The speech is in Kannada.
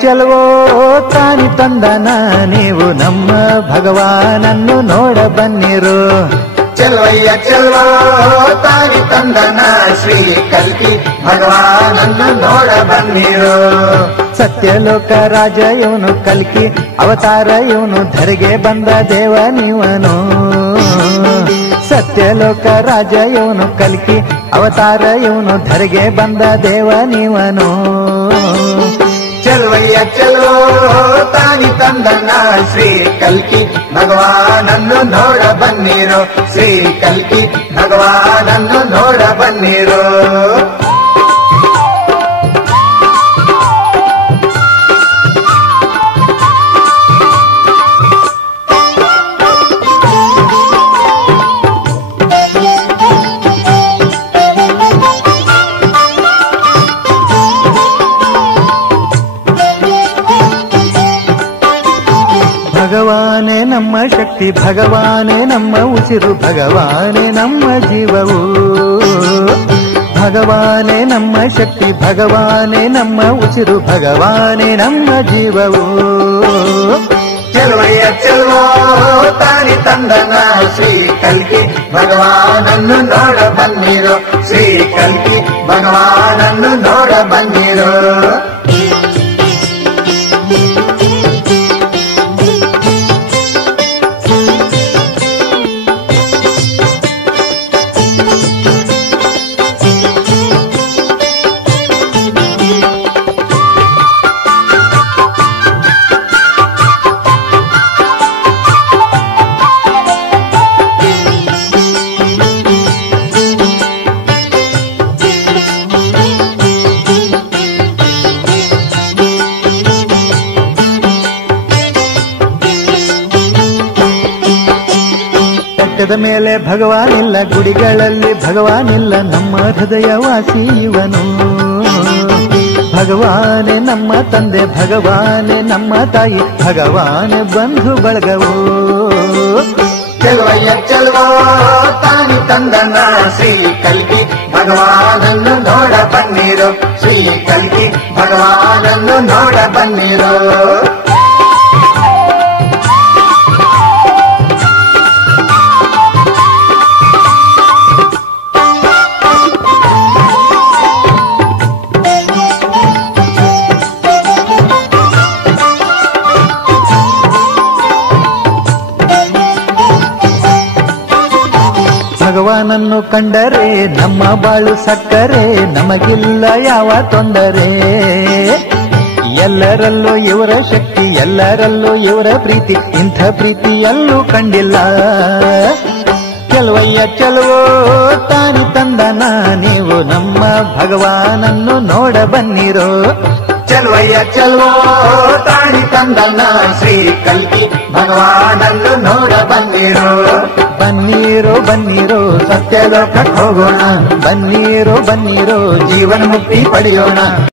ಚೆಲುವೋ ತಾನಿ ತಂದನ ನೀವು ನಮ್ಮ ಭಗವಾನನ್ನು ನೋಡ ಬನ್ನಿರು. ಚೆಲುವಯ್ಯ ಚೆಲುವೋ ತಾನಿ ತಂದನ ಶ್ರೀ ಕಲ್ಕಿ ಭಗವಾನನ್ನು ನೋಡ ಬನ್ನಿರು. ಸತ್ಯಲೋಕ ರಾಜ ಇವನು ಕಲ್ಕಿ ಅವತಾರ ಇವನು ಧರೆಗೆ ಬಂದ ದೇವನಿವನು. ಸತ್ಯಲೋಕ ರಾಜ ಇವನು ಕಲ್ಕಿ ಅವತಾರ ಇವನು ಧರೆಗೆ ಬಂದ ದೇವನಿವನು. ಚೆಲುವಯ್ಯ ಚೆಲುವೋ ತಾನಿ ತಂದನ ಶ್ರೀ ಕಲ್ಕಿ ಭಗವಾನನ್ನು ನೋಡ ಬನ್ನಿರು. ಶ್ರೀ ಕಲ್ಕಿ ಭಗವಾನನ್ನು ನೋಡ ಬನ್ನಿರು. ಭಗವಾನೇ ನಮ್ಮ ಶಕ್ತಿ, ಭಗವಾನೇ ನಮ್ಮ ಉಸಿರು, ಭಗವಾನೇ ನಮ್ಮ ಜೀವವು. ಭಗವಾನೇ ನಮ್ಮ ಶಕ್ತಿ, ಭಗವಾನೇ ನಮ್ಮ ಉಸಿರು, ಭಗವಾನೇ ನಮ್ಮ ಜೀವವು. ಚೆಲುವಯ್ಯ ಚೆಲುವೋ ತಾನಿ ತಂದನ ಶ್ರೀ ಕಲ್ಕಿ ಭಗವಾನನ್ನು ನೋಡ ಬನ್ನಿರು. ಶ್ರೀ ಕಲ್ಕಿ ಭಗವಾನನ್ನು ನೋಡ ಬನ್ನಿರು. ಬೆಟ್ಟದ ಮೇಲೆ ಭಗವಾನಿಲ್ಲ, ಗುಡಿಗಳಲ್ಲಿ ಭಗವಾನಿಲ್ಲ, ನಮ್ಮ ಹೃದಯವಾಸಿ ಇವನು. ಭಗವಾನೇ ನಮ್ಮ ತಂದೆ, ಭಗವಾನೇ ನಮ್ಮ ತಾಯಿ, ಭಗವಾನೇ ಬಂಧು ಬಳಗವು. ಚೆಲುವಯ್ಯ ಚೆಲುವೋ ತಾನಿ ತಂದನ ಶ್ರೀ ಕಲ್ಕಿ ಭಗವಾನನ್ನು ನೋಡ ಬನ್ನಿರು. ಶ್ರೀ ಕಲ್ಕಿ ಭಗವಾನನ್ನು ನೋಡ ಬನ್ನಿರು. ಭಗವಾನನ್ನು ಕಂಡರೆ ನಮ್ಮ ಬಾಳು ಸಕ್ಕರೆ, ನಮಗಿಲ್ಲ ಯಾವ ತೊಂದರೆ. ಎಲ್ಲರಲ್ಲೂ ಇವರ ಶಕ್ತಿ, ಎಲ್ಲರಲ್ಲೂ ಇವರ ಪ್ರೀತಿ, ಇಂಥ ಪ್ರೀತಿ ಎಲ್ಲೂ ಕಂಡಿಲ್ಲ. ಚೆಲುವಯ್ಯ ಚೆಲುವೋ ತಾನಿ ತಂದನ ನೀವು ನಮ್ಮ ಭಗವಾನನ್ನು ನೋಡ ಬನ್ನಿರೋ. ಚೆಲುವಯ್ಯ ಚೆಲುವೋ ತಾನಿ ತಂದನ ಶ್ರೀ ಕಲ್ಕಿ ಭಗವಾನನ್ನು ನೋಡ ಬನ್ನಿರು. ಬನ್ನಿರೋ ಬನ್ನಿರೋ ಸತ್ಯಲೋಕಕ್ಕೆ ಹೋಗೋಣ. ಬನ್ನಿರೋ ಬನ್ನಿರೋ ಜೀವನ ಮುಕ್ತಿ ಪಡೆಯೋಣ.